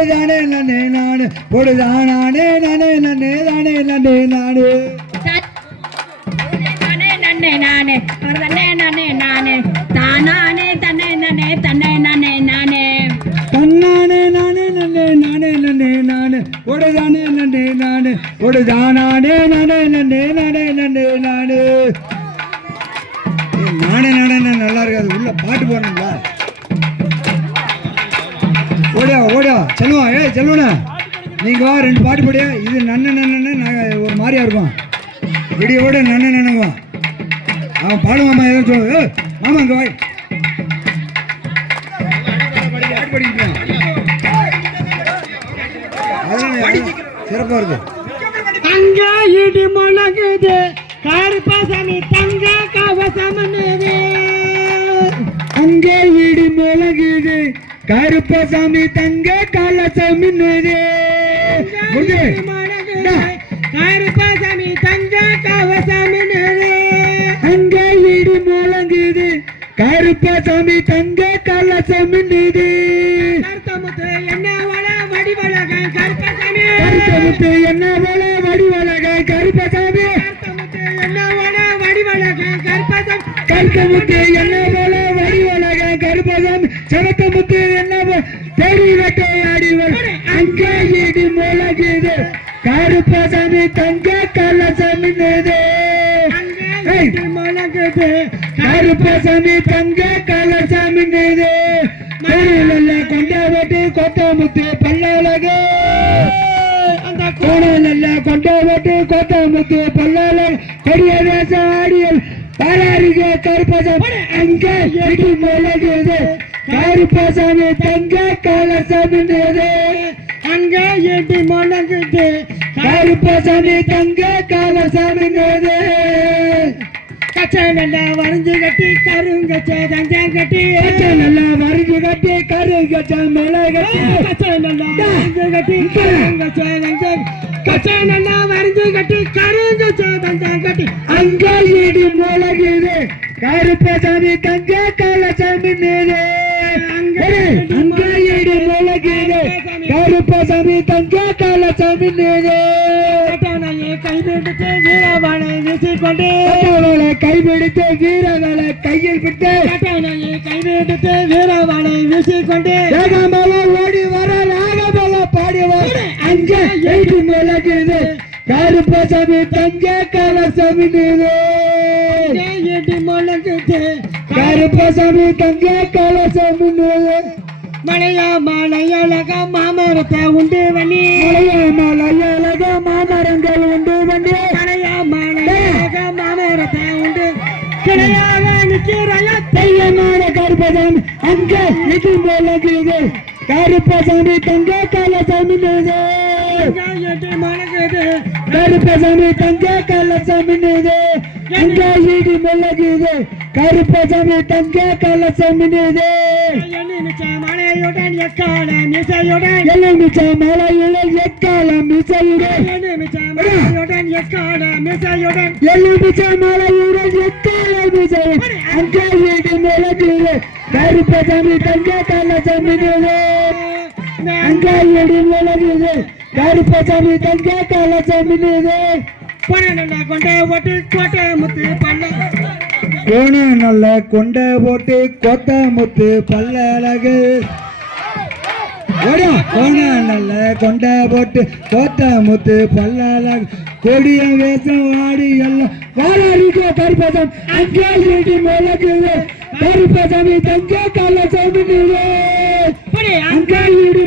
பொழுதானே நன்னே நானு பொழுதானே நானே நன்னே தானே நன்னே நானு நன்னே நானே தன்னே நானே நானே தானானே தன்னே நானே தன்னே நானே நானே தன்னானே நானே நன்னே நானே நன்னே நானு பொழுதானே நன்னே நானு பொழுதானே நானே நன்னே நானே நன்னே நானு நானே நானே நல்லா இருக்காது உள்ள பாட்டு போடணுங்களா ஓடியா ஓடியா செல்வா செல்வனா நீங்க வா ரெண்டு பாட்டு போடியா இது நன்ன நன்னு நாங்கள் ஒரு மாதிரியா இருக்கும் விடியோட நன்ன நன்னுவான் அவன் பாடுவாமா ஏதோ சொல்லு மாமா இங்க வாய் சிறப்பா இருக்கு அங்க இடி முழங்குது கருப்பசாமி தங்க கவசமனுது அங்க இடி முழங்குது கருப்பசாமி தங்க கலசமின்னுது கருப்பசாமி தங்க கவசமனுது அங்க இடி முழங்குது கருப்பசாமி தங்க கலசமின்னுது கருத்தமுத்து என்ன வள வடிவழக கருப்பசாமி கருத்தமுத்து என்ன வள வடிவழக கருப்பசாமி கருத்தமுத்து என்ன வள வடிவழக கருப்பசாமி கருத்தமுத்து என்ன வள வடிவழக கருப்பசாமி சமத்தமுத்து என்ன தெரி வேட்டையாடிவர் அங்க இடி முழங்குது கருப்பசாமி தங்க கலசமின்னுது முழங்குது கருப்பசாமி தங்க கலசமின்னுது கொண்டாவட்டு கொத்தமுத்து பல்லழகு அந்த கோணல்ல கொண்டாவட்டு கொத்தமுத்து பல்லழகு கொடிய தேச ஆடியல் பாராருக கருப்பசாமி அங்க இடி முழங்குது கருப்பசாமி தங்க கலசமின்னுது அங்க எட்டி முழங்குது கருப்பசாமி தங்க கலசமின்னுது கச்சை நல்லா வரைஞ்சு கட்டி கருங்கச்சை தஞ்சம் கட்டி நல்லா வரைஞ்சு கட்டி கருங்கச்ச மேல கட்டி கச்சை நல்லா வரைஞ்சு கட்டி கருங்கச்சை தஞ்சம் கச்சை நல்லா வரைஞ்சு கட்டி கருங்கச்சை தஞ்சம் கட்டி அங்க இடி முழங்குது கருப்பசாமி தங்க கலசமின்னுது அங்க இடி முழங்குது கருப்பசாமி தங்க கலசமின்னுது கைவிடுத்து வீரவாளை வீசிக்கொண்டு கைபிடித்து வீரர்களை கையில் விட்டு கைவிடுத்து வீரவாளை வீசிக்கொண்டு வேகமாக ஓடி வர ராகமாக பாடி வர அங்க இடி முழங்குது கருப்பசாமி தங்க கலசமின்னுது எட்டி முழங்குது கருப்பசாமி தங்க கலசமின்னுது மலையா மலையழக மாமரத்தை உண்டு வண்டி மலையா மலையழக மாமரங்கள் உண்டு வண்டி மலையா மலையழக மாமரத்தை உண்டு கிளையாக நிற்கிறாயா தெய்வமான கருப்பசாமி அங்க இடி முழங்குது கருப்பசாமி தங்க கலசமின்னுது எட்டி முழங்குது கருப்பசாமி தங்க கலசமின்னுது அங்க இடி முழங்குது கருப்பசாமி தங்க கலசமின்னுது மலையுடன் எக்கால மிசையுடன் எலுமிச்ச மலையுடன் எக்கால மிசையுடன் மலையுடன் எக்கால மிசையுடன் எலுமிச்ச மலையுடன் எக்கால மிசையுடன் அங்க இடி முழங்குது கருப்பசாமி தங்க கலசமின்னுது அங்க இடி முழங்குது கருப்பசாமி தங்க கலசமின்னுது பணநல்ல கொண்டே ஓட்டு கோட்டை முத்து பல்ல கோண நல்ல கொண்டை போட்டு கொத்த முத்து பல்லழகு கோண நல்ல கொண்டை போட்டு கொத்த முத்து பல்லழகு கொடிய வேஷம் ஆடி எல்லாம் வாராடிக்க கருப்பசாமி அங்கே இடி முழங்குது கருப்பசாமி தங்க கலசமின்னுது அங்கே இடி